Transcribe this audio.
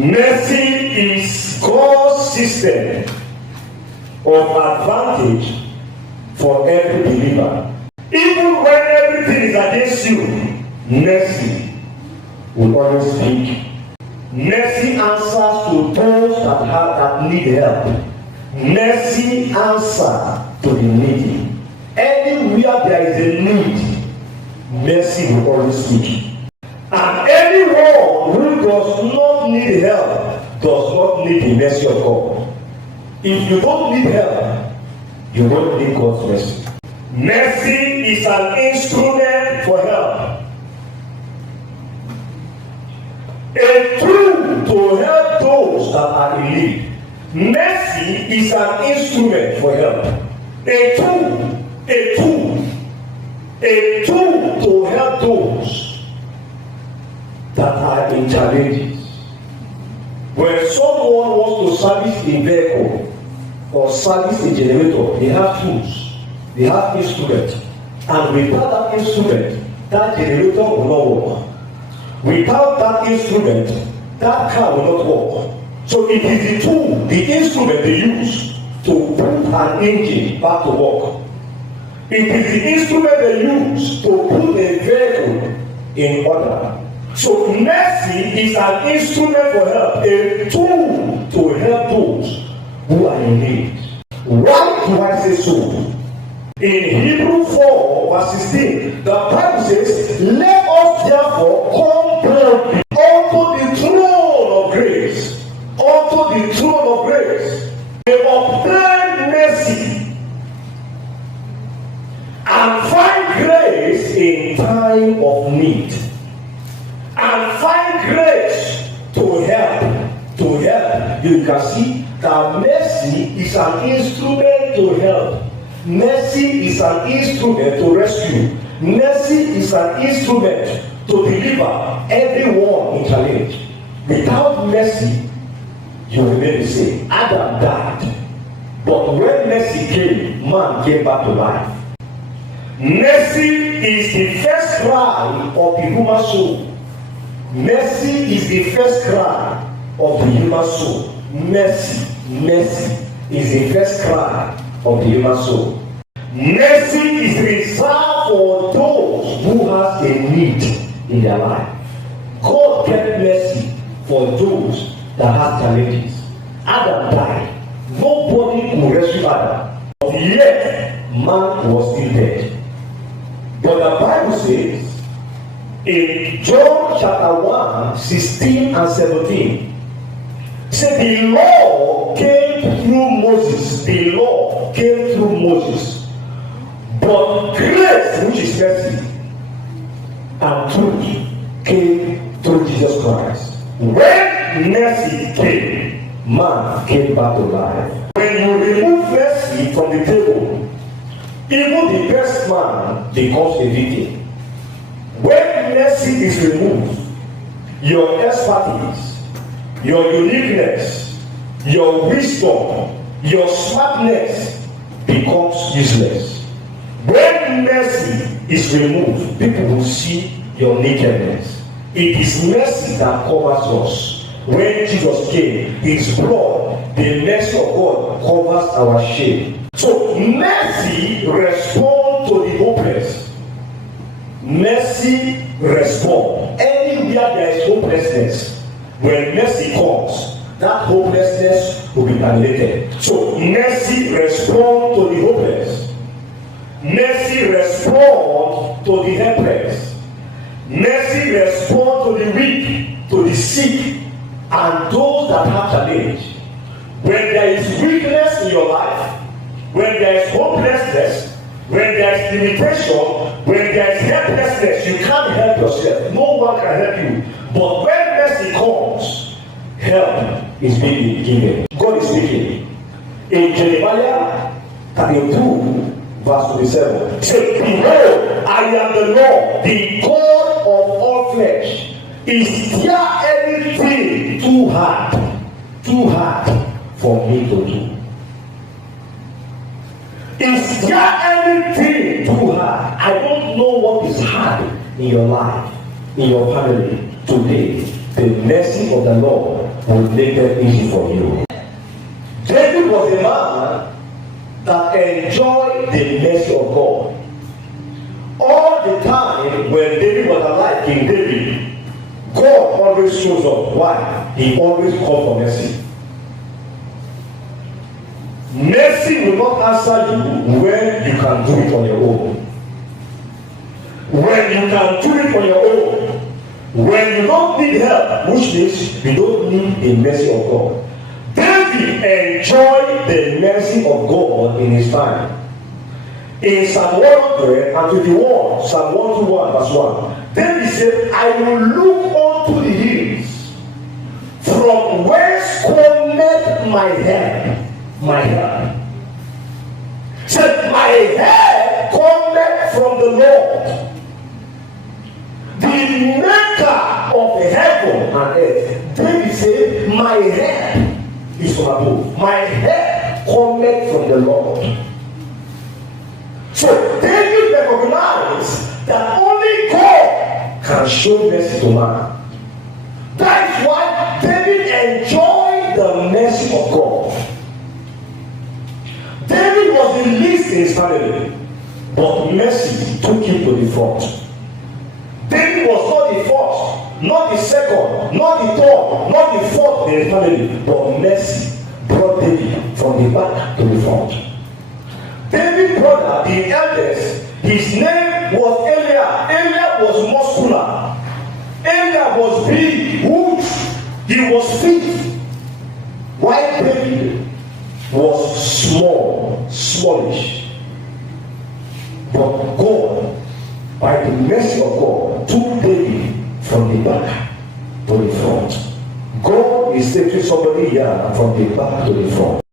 Mercy is God's system of advantage for every believer. Even when everything is against you, mercy will always speak. Mercy answers to those that need help. Mercy answers to the needy. Anywhere there is a need, mercy will always speak. And anyone who does not need help does not need the mercy of God. If you don't need help, you don't need God's mercy. Mercy is an instrument for help. A tool to help those that are in need. Mercy is an instrument for help. A tool to help those that are in challenges. When someone wants to service a vehicle or service a generator, they have tools, they have instruments, and without that instrument, that generator will not work. Without that instrument, that car will not work. So it is the tool, the instrument they use to put an engine back to work. It is the instrument they use to put a vehicle in order. So mercy is an instrument for help, a tool to help those who are in need. Why do I say so? In Hebrews 4 verse 16, the Bible says, let us therefore come boldly unto the throne of grace, unto the throne of grace, to obtain mercy and find grace in time of need. And find grace to help. You can see that mercy is an instrument to help. Mercy is an instrument to rescue. Mercy is an instrument to deliver everyone in challenge. Without mercy, you remain the same. Adam died. But when mercy came, man came back to life. Mercy is the first cry of the human soul. Mercy is the first cry of the human soul. Mercy is the first cry of the human soul. Mercy is reserved for those who have a need in their life. God kept mercy for those that have challenges. Adam died. Nobody could rescue Adam. But yet, man was still dead. But the Bible says, in John chapter 1, 16 and 17, say the law came through Moses. The law came through Moses. But grace, which is mercy, and truth came through Jesus Christ. When mercy came, man came back to life. When you remove mercy from the table, even the best man becomes a victim. When mercy is removed, your expertise, your uniqueness, your wisdom, your smartness becomes useless. When mercy is removed, people will see your nakedness. It is mercy that covers us. When Jesus came, his blood, the mercy of God covers our shame. So mercy responds to the hopeless. Mercy responds. Anywhere there is hopelessness, when mercy comes, that hopelessness will be annihilated. So mercy responds to the hopeless. Mercy responds to the helpless. Mercy responds to the weak, to the sick, and those that have challenge. When there is weakness in your life, when there is hopelessness, when there is limitation, when there is helplessness, you can't help yourself. No one can help you. But when mercy comes, help is being given. God is speaking. In Jeremiah 32, verse 27, say, behold, I am the Lord, the God of all flesh. Is there anything too hard for me to do? Is there anything too hard? I don't know what is hard in your life, in your family. Today, the mercy of the Lord will make them easy for you. David was a man that enjoyed the mercy of God. All the time when David was alive, King David, God always shows up. Why? He always calls for mercy. Mercy will not answer you when you can do it on your own. When you can do it on your own. When you don't need help, which means you don't need the mercy of God. David enjoyed the mercy of God in his time. In Psalm 121, Psalm 121 verse 1, David said, I will look unto the hills, from whence cometh my help. My help. Said, my help cometh from the Lord, the maker of heaven and earth. David said, my help is from above. My help cometh from the Lord. So David recognized that only God can show mercy to man. That is why David enjoyed the mercy of God. David was the least in his family, but mercy took him to the front. David was not the first, not the second, not the third, not the fourth in his family, but mercy brought David from the back to the front. David's brother, the eldest, his name was Eliab. Eliab was muscular. Eliab was big, huge. He was fit. While David was small, smallish. But God, by the mercy of God, took David from the back to the front. God is taking somebody here from the back to the front.